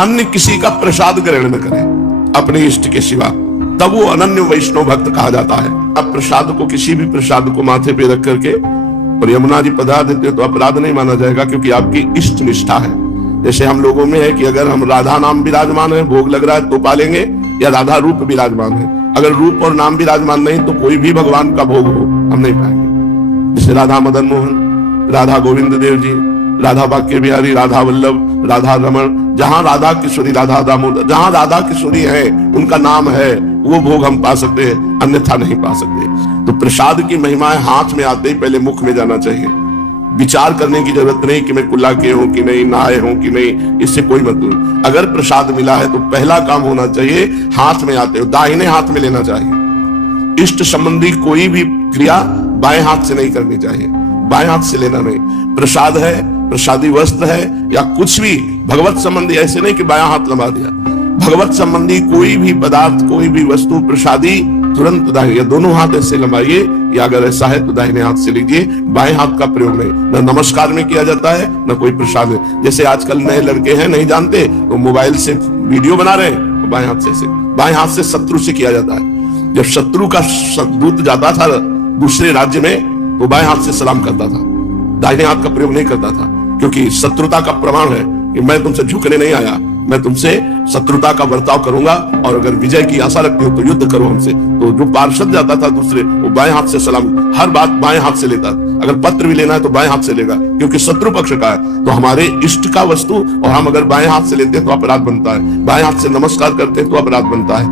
अन्य किसी का प्रसाद ग्रहण न करे अपने इष्ट के सिवा, तब वो अनन्य वैष्णव भक्त कहा जाता है। अब प्रसाद को, किसी भी प्रसाद को माथे पे रख करके और यमुना जी पधरा देते तो अपराध नहीं माना जाएगा, क्योंकि आपकी इष्ट निष्ठा है। जैसे हम लोगों में है कि अगर हम राधा नाम विराजमान है, भोग लग रहा है तो पालेंगे, या राधा रूप विराजमान है, अगर रूप और नाम विराजमान नहीं तो कोई भी भगवान का भोग हो हम नहीं पाएंगे। जैसे राधा मदन मोहन, राधा गोविंद देव जी, राधा बाक्य बिहारी, राधा वल्लभ, राधा रमण, जहां राधा किशोरी, राधा दामोदर, जहां राधा किशोरी है उनका नाम है, वो भोग हम पा सकते हैं, अन्यथा नहीं पा सकते। तो प्रसाद की महिमा हाथ में आते ही पहले मुख में जाना चाहिए। विचार करने की जरूरत नहीं कि मैं कुल्ला के हूं कि नहीं, नहाए हूं कि नहीं, इससे कोई मतलब। अगर प्रसाद मिला है तो पहला काम होना चाहिए हाथ में आते हो दाहिने हाथ में लेना चाहिए। इष्ट संबंधी कोई भी क्रिया बाएं हाथ से नहीं करनी चाहिए, बाएं हाथ से लेना नहीं। प्रसाद है, प्रसादी वस्त्र है या कुछ भी भगवत संबंधी, ऐसे नहीं कि बायां हाथ लगा दिया। भगवत संबंधी कोई भी पदार्थ, कोई भी वस्तु प्रसादी तुरंत दाहिने, या दोनों हाथ ऐसे लंबाइए, या अगर ऐसा है तो दाहिने हाथ से लीजिए, बाएं हाथ का प्रयोग नहीं। न नमस्कार में किया जाता है न कोई प्रसाद है। जैसे आजकल नए लड़के हैं नहीं जानते तो मोबाइल से वीडियो बना रहे हैं तो बाएं हाथ से शत्रु से किया जाता है। जब शत्रु का दूत जाता था दूसरे राज्य में तो बाएं हाथ से सलाम करता था, दाहिने हाथ का प्रयोग नहीं करता था, क्योंकि शत्रुता का प्रमाण है कि मैं तुमसे झुकने नहीं आया, मैं तुमसे शत्रुता का बर्ताव करूंगा, और अगर विजय की आशा रखते हो तो युद्ध करो हमसे। तो जो पार्षद जाता था दूसरे, वो बाएं हाथ से सलाम, हर बात बाएं हाथ से लेता। अगर पत्र भी लेना है तो बाएं हाथ से लेगा, क्योंकि शत्रु पक्ष का है। तो हमारे इष्ट का वस्तु और हम अगर बाएं हाथ से लेते हैं तो अपराध बनता है, बाएं हाथ से नमस्कार करते हैं तो अपराध बनता है।